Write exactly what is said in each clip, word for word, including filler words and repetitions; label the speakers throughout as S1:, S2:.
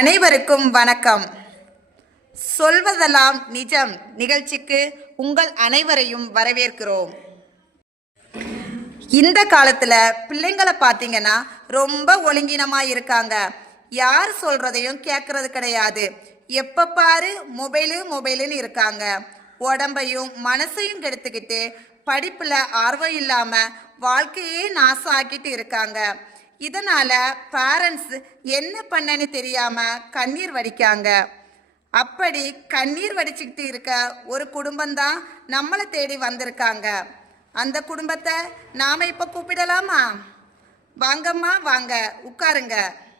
S1: அனைவருக்கும் வணக்கம். சொல்வதெல்லாம் நிஜம் நிகழ்ச்சிக்கு உங்கள் அனைவரையும் வரவேற்கிறோம். இந்த காலத்தில் பிள்ளைங்களை பார்த்தீங்கன்னா ரொம்ப ஒழுங்கினமாக இருக்காங்க. யார் சொல்கிறதையும் கேட்கறது கிடையாது. எப்போ பாரு மொபைலு மொபைலுன்னு இருக்காங்க. உடம்பையும் மனசையும் கெடுத்துக்கிட்டு படிப்பில் ஆர்வம் இல்லாமல் வாழ்க்கையே நாசம் ஆக்கிட்டு இருக்காங்க. இதனால் பேரண்ட்ஸ் என்ன பண்ணன்னு தெரியாமல் கண்ணீர் வடிக்காங்க. அப்படி கண்ணீர் வடிச்சுக்கிட்டு இருக்க ஒரு குடும்பம்தான் நம்மளை தேடி வந்திருக்காங்க. அந்த குடும்பத்தை நாம் இப்போ கூப்பிடலாமா? வாங்கம்மா, வாங்க, உட்காருங்க.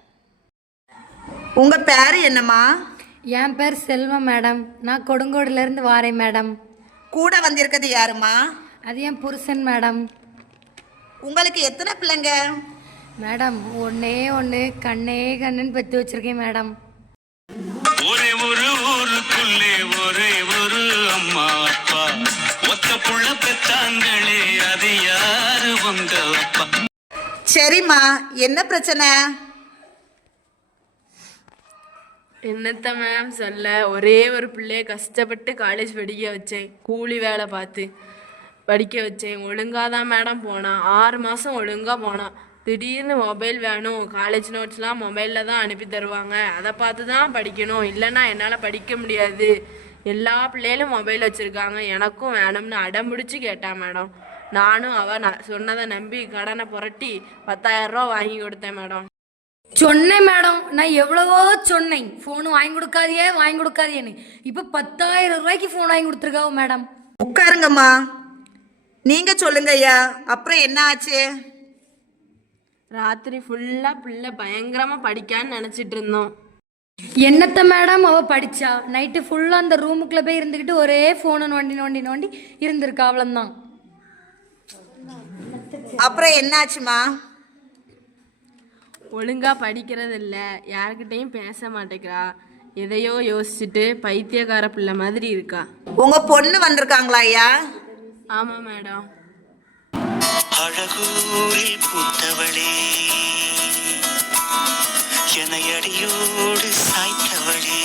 S1: உங்கள் பேர் என்னம்மா?
S2: என் பேர் செல்வம் மேடம். நான் கொடுங்கோடுலேருந்து வாரேன் மேடம்.
S1: கூட வந்திருக்கிறது யாருமா?
S2: அது என் புருஷன் மேடம்.
S1: உங்களுக்கு எத்தனை பிள்ளைங்க?
S2: மேடம் ஒன்னே ஒன்று கண்ணே கண்ணுன்னு பெற்று வச்சிருக்கேன் மேடம்.
S3: ஒரே ஒரு ஊருக்குள்ளே ஒரே ஒரு அம்மா அப்பா, ஒத்த புள்ள பெத்தாங்களே அது யாரு உங்க அப்பா?
S1: சரிம்மா, என்ன பிரச்சனை?
S4: என்னத்த மேம் சொல்ல, ஒரே ஒரு பிள்ளைய கஷ்டப்பட்டு காலேஜ் படிக்க வச்சேன். கூலி வேலை பார்த்து படிக்க வச்சேன். ஒழுங்காக தான் மேடம் போனான். ஆறு மாதம் ஒழுங்காக போனான். திடீர்னு மொபைல் வேணும், காலேஜ் நோட்ஸ்லாம் மொபைலில் தான் அனுப்பி தருவாங்க, அதை பார்த்து தான் படிக்கணும், இல்லைன்னா என்னால் படிக்க முடியாது, எல்லா பிள்ளைகளும் மொபைல் வச்சுருக்காங்க, எனக்கும் வேணும்னு அடம்பிடிச்சு கேட்டான் மேடம். நானும் அவள் ந சொன்னதை நம்பி கடனை புரட்டி பத்தாயிரம் ரூபா வாங்கி கொடுத்தேன் மேடம்.
S2: சொன்னேன் மேடம், நான் எவ்வளவோ சொன்னேன் ஃபோனு வாங்கி கொடுக்காதியே வாங்கி கொடுக்காதியேன்னு. இப்போ பத்தாயிரம் ரூபாய்க்கு ஃபோன் வாங்கி கொடுத்துருக்காவோ மேடம்.
S1: உட்காருங்கம்மா, நீங்கள் சொல்லுங்க ஐயா. அப்புறம் என்ன ஆச்சு?
S4: ராத்திரி ஃபுல்லாக பிள்ளை பயங்கரமாக படிக்கான்னு நினச்சிட்டு இருந்தோம்.
S2: என்னத்த மேடம் அவள் படித்தா? நைட்டு ஃபுல்லாக அந்த ரூமுக்குள்ளே போய் இருந்துக்கிட்டு ஒரே ஃபோனை நோண்டி நோண்டி நோண்டி இருந்திருக்கா, அவ்வளோந்தான்.
S1: அப்புறம் என்னாச்சுமா?
S4: ஒழுங்காக படிக்கிறது இல்லை, யாருக்கிட்டையும் பேச மாட்டேங்கிறா, எதையோ யோசிச்சுட்டு பைத்தியக்கார பிள்ளை மாதிரி இருக்கா.
S1: உங்கள் பொண்ணு வந்திருக்காங்களா ஐயா?
S4: ஆமாம் மேடம்.
S3: அழகூரில் பூத்தவளே, எனையடியோடு சாய்த்தவளே.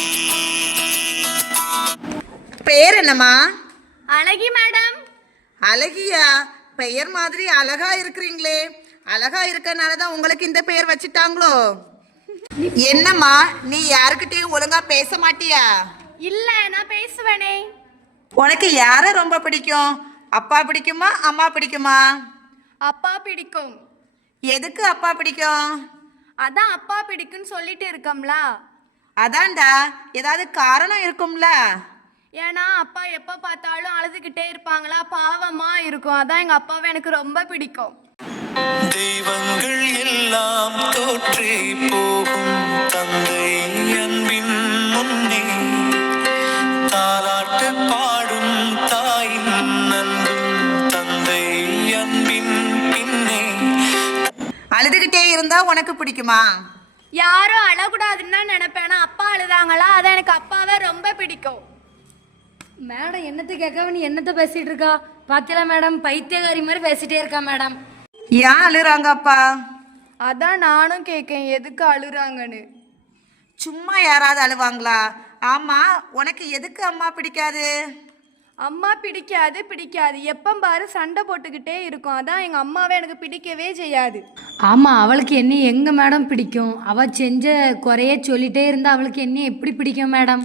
S1: பெயர் என்னம்மா?
S5: அழகி மேடம்.
S1: அழகியா? பெயர் மாதிரி அழகா இருக்கிறீங்களே. அழகா இருக்கனால தான் உங்களுக்கு இந்த பெயர் வச்சுட்டாங்களோ? என்னம்மா, நீ யாருக்கிட்டையும் ஒழுங்கா பேச மாட்டியா?
S5: இல்ல, நான் பேசுவேனே.
S1: உனக்கு யார ரொம்ப பிடிக்கும்? அப்பா பிடிக்குமா அம்மா பிடிக்குமா?
S5: அப்பா பிடிக்கும்.
S1: எதுக்கு அப்பா பிடிக்கும்?
S5: அதான் அப்பா பிடிக்கும்னு சொல்லிட்டு இருக்கோம்ல.
S1: அதான்டா, ஏதாவது காரணம் இருக்கும்ல.
S5: ஏன்னா அப்பா எப்போ பார்த்தாலும் அழுதுகிட்டே இருப்பாங்களா, பாவமா இருக்கும். அதான் எங்க அப்பாவை எனக்கு ரொம்ப பிடிக்கும்.
S3: தெய்வங்கள் எல்லாம் தோற்றே போகும் தந்தை அன்பின் முன்னே, தாலாட்டு பாடும் தாயின் அன்பும் தந்தை அன்பின் பின்னே.
S1: அழுதுகிட்டே இருந்தா உனக்கு பிடிக்குமா?
S5: யாரும் அழக்கூடாதுன்னு தான் நினைப்பேன். அப்பா அழுதாங்களா, அதான் எனக்கு அப்பாவை ரொம்ப பிடிக்கும்.
S2: மேடம் என்னத்தை கேட்க நீ என்னத்தை பேசிகிட்டு இருக்கா? பார்த்தீங்களா மேடம், பைத்தியக்காரி மாதிரி பேசிகிட்டே இருக்கா மேடம்.
S1: ஏன் அழுறாங்க அப்பா?
S5: அதான் நானும் கேட்கேன், எதுக்கு அழுறாங்கன்னு.
S1: சும்மா யாராவது அழுவாங்களா? ஆமா, உனக்கு எதுக்கு அம்மா பிடிக்காது?
S5: அம்மா பிடிக்காது பிடிக்காது எப்போ பாரு சண்டை போட்டுக்கிட்டே இருக்கும். அதான் எங்கள் அம்மாவை எனக்கு பிடிக்கவே செய்யாது.
S2: ஆமாம், அவளுக்கு என்ன எங்கே மேடம் பிடிக்கும்? அவள் செஞ்ச குறைய சொல்லிகிட்டே இருந்தால் அவளுக்கு என்ன எப்படி பிடிக்கும் மேடம்?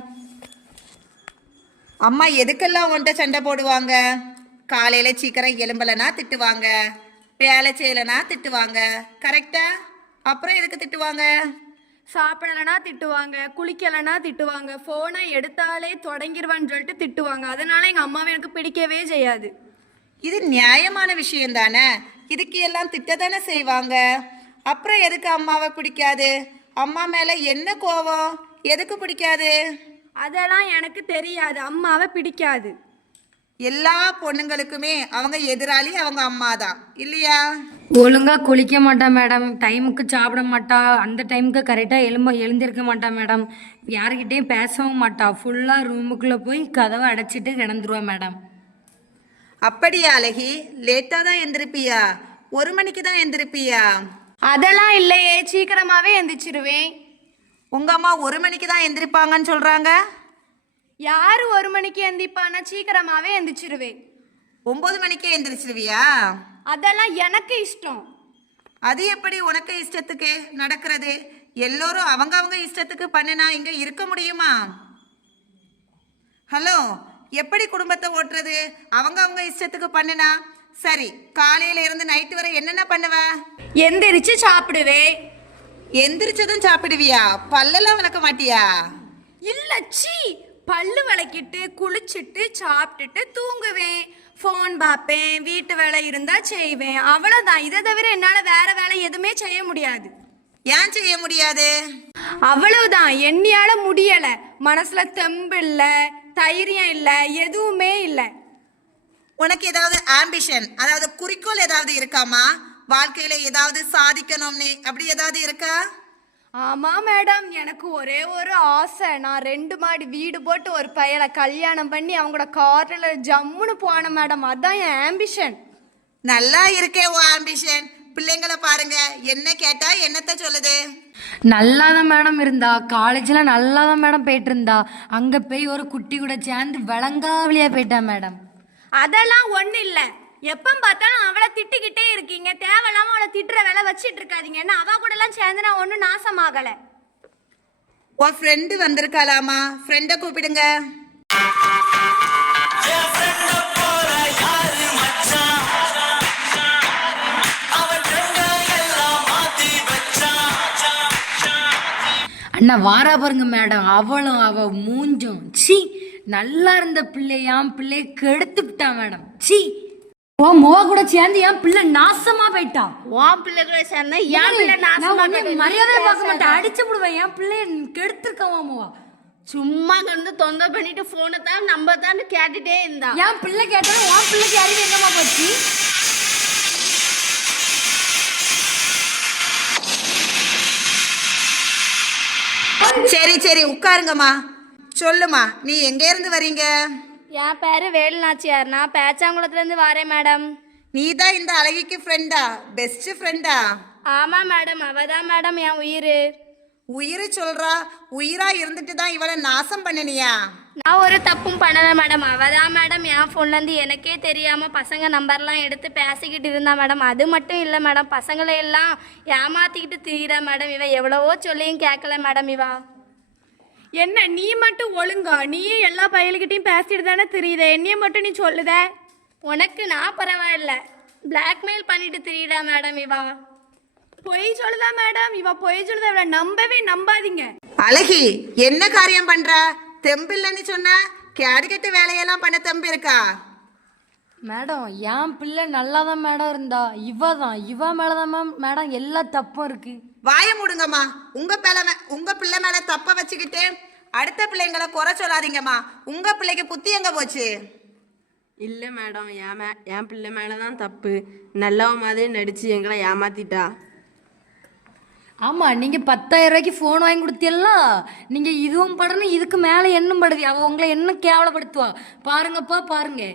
S1: அம்மா எதுக்கெல்லாம் உன்கிட்ட சண்டை போடுவாங்க? காலையில் சீக்கிரம் எலும்பலைனா திட்டுவாங்க, வேலை செய்யலைனா திட்டுவாங்க, கரெக்டா? அப்புறம் எதுக்கு திட்டுவாங்க?
S5: சாப்பிடலைன்னா திட்டுவாங்க, குளிக்கலைன்னா திட்டுவாங்க, ஃபோனை எடுத்தாலே தொடங்கிடுவான்னு சொல்லிட்டு திட்டுவாங்க. அதனால எங்கள் அம்மாவை எனக்கு பிடிக்கவே செய்யாது.
S1: இது நியாயமான விஷயம் தானே? இதுக்கு எல்லாம் திட்ட தானே செய்வாங்க. அப்புறம் எதுக்கு அம்மாவை பிடிக்காது? அம்மா மேலே என்ன கோவம்? எதுக்கு பிடிக்காது?
S5: அதெல்லாம் எனக்கு தெரியாது. அம்மாவை பிடிக்காது.
S1: எல்லா பொண்ணுங்களுக்குமே அவங்க எதிராளி அவங்க அம்மா தான், இல்லையா?
S2: ஒழுங்காக குளிக்க மாட்டா மேடம், டைமுக்கு சாப்பிட மாட்டா, அந்த டைமுக்கு கரெக்டாக எழும்ப எழுந்திருக்க மாட்டா மேடம், யாருக்கிட்டேயும் பேசவும் மாட்டா, ஃபுல்லாக ரூமுக்குள்ளே போய் கதவை அடைச்சிட்டு கிடந்துருவா மேடம்.
S1: அப்படியா அழகி? லேட்டாக தான் எந்திருப்பியா? ஒரு மணிக்கு தான் எந்திருப்பியா?
S5: அதெல்லாம் இல்லையே, சீக்கிரமாகவே எந்திரிச்சிருவேன்.
S1: உங்க அம்மா ஒரு மணிக்கு தான் எந்திரிப்பாங்கன்னு சொல்றாங்க.
S5: யாரு ஒரு மணிக்கு எந்திப்பானா சீக்கிரமாவே எந்திரிச்சிருவேன்.
S1: ஒன்பது மணிக்கே எந்திரிச்சிருவியா?
S5: அதெல்லாம் எனக்கு இஷ்டம்.
S1: அது எப்படி உனக்கு இஷ்டத்துக்கு நடக்கிறது? எல்லோரும் அவங்க அவங்க இஷ்டத்துக்கு பண்ணினா இங்க இருக்க முடியுமா? ஹலோ, எப்படி குடும்பத்தை ஓட்டுறது? அவங்க அவங்க இஷ்டத்துக்கு பண்ணினா சரி. காலையில இருந்து நைட்டு வரை என்னென்ன பண்ணுவ?
S5: எந்திரிச்சு சாப்பிடுவேன்.
S1: எந்திரிச்சதும் சாப்பிடுவியா? பல்லெல்லாம் விளக்க மாட்டியா?
S5: இல்ல சீ, பல்லு விளக்கிட்டு குளிச்சுட்டு சாப்பிட்டுட்டு தூங்குவேன். ஃபோன் பார்ப்பேன், வீட்டு வேலை இருந்தா செய்வேன், அவ்வளோதான். இதை தவிர என்னால் வேற வேலை எதுவுமே செய்ய முடியாது.
S1: ஏன் செய்ய முடியாது?
S5: அவ்வளவுதான், என்னையால முடியல. மனசுல தெம்பு இல்லை, தைரியம் இல்லை, எதுவுமே இல்லை.
S1: உனக்கு ஏதாவது ஆம்பிஷன், அதாவது குறிக்கோள் ஏதாவது இருக்காமா? வாழ்க்கையில ஏதாவது சாதிக்கணும்னு அப்படி ஏதாவது இருக்கா?
S5: ஆமா மேடம், எனக்கு ஒரே ஒரு ஆசை. நான் ரெண்டு மாடி வீடு போட்டு ஒரு பையனை கல்யாணம் பண்ணி அவங்களோட காரில் ஜம்முன்னு போனேன் மேடம். அதான் என் ஆம்பிஷன்.
S1: நல்லா இருக்கே உன் ஆம்பிஷன். பிள்ளைங்களை பாருங்க, என்ன கேட்டா என்னத்த சொல்லுது?
S2: நல்லா தான் மேடம் இருந்தா, காலேஜில் நல்லா தான் மேடம் போயிட்டு இருந்தா. அங்கே போய் ஒரு குட்டி கூட சேர்ந்து விளங்காவலியா போயிட்டா மேடம்.
S5: அதெல்லாம் ஒன்றும் இல்லை. எப்போ பார்த்தாலும் அவளை திட்டிக்கிட்டே இருக்கீங்க. தேவையில்லாம அவளை திட்டுற வேலை வச்சிட்டு இருக்காதீங்க. என்ன அவ கூட எல்லாம் சேர்ந்து நான் ஒன்றும் நாசமாகலை.
S1: உன் ஃப்ரெண்டு வந்திருக்காளாமா? ஃப்ரெண்டை கூப்பிடுங்க.
S2: அண்ணா வாரா பாருங்க மேடம், அவளும் அவ மூஞ்சும் சி. நல்லா இருந்த பிள்ளையாம் பிள்ளைய கெடுத்துக்கிட்டான் மேடம். சி, ஓ மோவா கூட சேர்ந்து என் பிள்ளை நாசமா போயிட்டா.
S5: உன் பிள்ளை கூட சேர்ந்து என் பிள்ளை நாசமா போயிட்டா.
S2: மரியாதை பார்க்க மாட்டேன், அடிச்சு விடுவேன். என் பிள்ளைய கெடுத்துருக்கான் மோவா.
S5: சும்மா வந்து தொந்த பண்ணிட்டு போனை தான் நம்ம தான் கேட்டுட்டே இருந்தா.
S2: என் பிள்ளை கேட்டாலும் உன் பிள்ளைக்கு அறிவு என்னமா போச்சு?
S1: சரி சரி உட்காருங்கம்மா. சொல்லுமா, நீ எங்க இருந்து வரீங்க?
S5: என் பேரு வேலுநாச்சியார். நான் பேச்சாங்குளத்துல இருந்து வரேன் மேடம்.
S1: நீ தான் இந்த அழகிக்கு ஃப்ரெண்டா? பெஸ்ட் ஃப்ரெண்டா?
S5: ஆமா மேடம், அவ தான் மேடம் என் உயிர்.
S1: உயிரை சொல்றா? உயிரா இருந்துட்டு தான் இவளை நாசம் பண்ணனியா?
S5: நான் ஒரு தப்பும் பண்ணல மேடம். அவ தான் மேடம் என் ஃபோன்ல இருந்து எனக்கே தெரியாம பசங்க நம்பர்லாம் எடுத்து பேசிக்கிட்டு இருந்தா மேடம். அது மட்டும் இல்லை மேடம், பசங்களை எல்லாம் ஏமாத்திக்கிட்டு திரியிறா மேடம். இவ எவ்வளவோ சொல்லியும் கேட்கல மேடம். இவா என்ன நீ மட்டும் ஒழுங்கா? நீயும் எல்லா பையல்கிட்டையும் பேசிட்டு தானே தெரியுத, என்னைய மட்டும் நீ சொல்லுத? உனக்கு நான் பரவாயில்ல, பிளாக்மெயில் பண்ணிட்டு திரியிடா மேடம். இவா பொய் சொல்லுதா மேடம். இவ பொய் சொல்லுதா. இவளை நம்பவே நம்பாதீங்க.
S1: அழகி, என்ன காரியம் பண்ற? தெம்பில்லைன்னு சொன்ன, கேடுகெட்ட வேலையெல்லாம் பண்ண தெம்பு இருக்கா?
S2: மேடம் என் பிள்ளை நல்லா தான் மேடம் இருந்தா. இவ தான் இவ மேலதான் மேம் மேடம் எல்லா தப்பும் இருக்கு.
S1: வாய மூடுங்கம்மா. உங்க பிள்ளை உங்க பிள்ளை மேல தப்ப வச்சுக்கிட்டு அடுத்த பிள்ளைங்களை குறை சொல்லாதீங்கம்மா. உங்க பிள்ளைக்கு புத்தி எங்க போச்சு?
S4: இல்லை மேடம், என் மே என் பிள்ளை மேலே தான் தப்பு. நல்லவ மாதிரி நடித்து எங்களை ஏமாத்திட்டா.
S2: ஆமா, நீங்க பத்தாயிரம் ரூபாய்க்கு ஃபோன் வாங்கி கொடுத்தீல்ல, நீங்க இதுவும் படணும், இதுக்கு மேல என்னும் படுது. அவ உங்களை என்ன கேவலப்படுத்துவா பாருங்கப்பா, பாருங்க.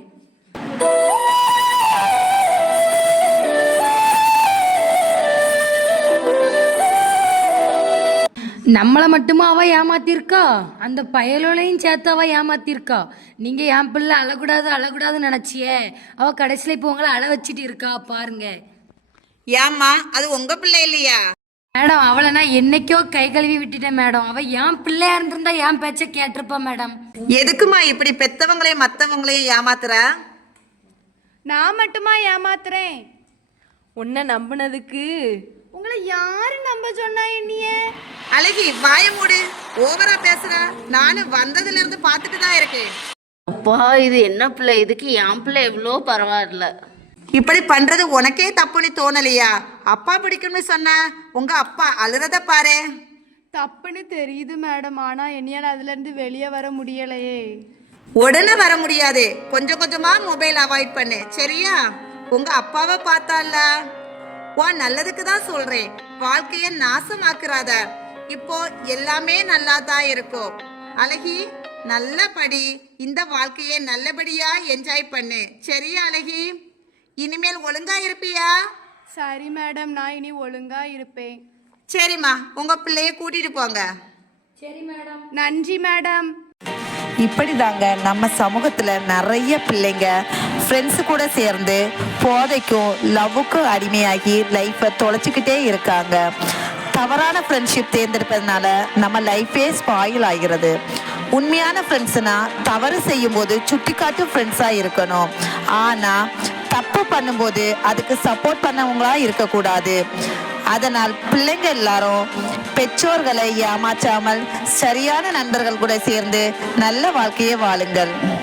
S2: நம்மளை மட்டுமா அவ ஏமாத்திருக்கா? அந்த பயலோலையும் சேர்த்து அவ ஏமாத்திருக்கா. நீங்க என் பிள்ளை அழக்கூடாது அழக்கூடாதுன்னு நினைச்சியே, அவ கடைசியில இப்போ உங்களை அழ வச்சுட்டு இருக்கா பாருங்க.
S1: ஏம்மா, அது உங்க பிள்ளை இல்லையா?
S2: மேடம் அவளை நான் என்னைக்கோ கை கழுவி விட்டுட்டேன் மேடம். அவ என் பிள்ளையா இருந்திருந்தா என் பேச்ச கேட்டிருப்பா மேடம்.
S1: எதுக்குமா இப்படி பெத்தவங்களையும் மத்தவங்களையும் ஏமாத்துற?
S5: நான் மட்டுமா ஏமாத்துறேன்?
S4: உன்னை நம்பினதுக்கு
S5: உங்களை யாரு நம்ப சொன்னா? என்னைய
S1: அழகி, வாய மூடு. ஓவரா பேசுற. நானும் வந்ததுல இருந்து பாத்துட்டு தான் இருக்கேன்.
S6: அப்பா இது என்ன பிள்ளை? இதுக்கு என் பிள்ளை எவ்வளோ பரவாயில்ல.
S1: இப்படி பண்றது உனக்கே தப்புன்னு தோணலையா? அப்பா பிடிக்கும்னு சொன்ன உங்க அப்பா அழுறத பாரு.
S5: தப்புன்னு தெரியுது மேடம், ஆனா என்னையால அதுல இருந்து வெளியே வர முடியலையே.
S1: உடனே வர முடியாது. கொஞ்சம் கொஞ்சமா மொபைல் அவாய்ட் பண்ணு, சரியா? உங்க அப்பாவை பார்த்தால உன் நல்லதுக்கு தான் சொல்றேன். வாழ்க்கைய நாசமாக்குறாத. இப்போ எல்லாமே நல்லா தான் இருக்கும். அழகி, நல்ல படி. இந்த வாழ்க்கையை நல்லபடியா என்ஜாய் பண்ணு, சரியா அழகி? இனிமேல் ஒழுங்கா இருப்பியா?
S5: சரி மேடம், நான் இனி ஒழுங்கா இருப்பேன்.
S1: சரிம்மா, உங்க பிள்ளைய கூட்டிட்டு போங்க.
S2: சரி மேடம்.
S7: நன்றி மேடம்.
S1: இப்படி தாங்க நம்ம சமூகத்தில் நிறைய பிள்ளைங்க ஃப்ரெண்ட்ஸு கூட சேர்ந்து போதைக்கும் லவ்வுக்கும் அடிமையாகி லைஃப்பை தொலைச்சிக்கிட்டே இருக்காங்க. தவறான ஃப்ரெண்ட்ஷிப் தேர்ந்தெடுப்பதனால நம்ம லைஃபே ஸ்பாயில் ஆகிறது. உண்மையான ஃப்ரெண்ட்ஸ்னா தவறு செய்யும்போது சுட்டிக்காட்டு ஃப்ரெண்ட்ஸாக இருக்கணும். ஆனால் தப்பு பண்ணும்போது அதுக்கு சப்போர்ட் பண்ணவங்களா இருக்கக்கூடாது. அதனால் பிள்ளைங்க எல்லாரும் பெற்றோர்களை ஏமாற்றாமல் சரியான நண்பர்கள் கூட சேர்ந்து நல்ல வாழ்க்கையை வாழுங்கள்.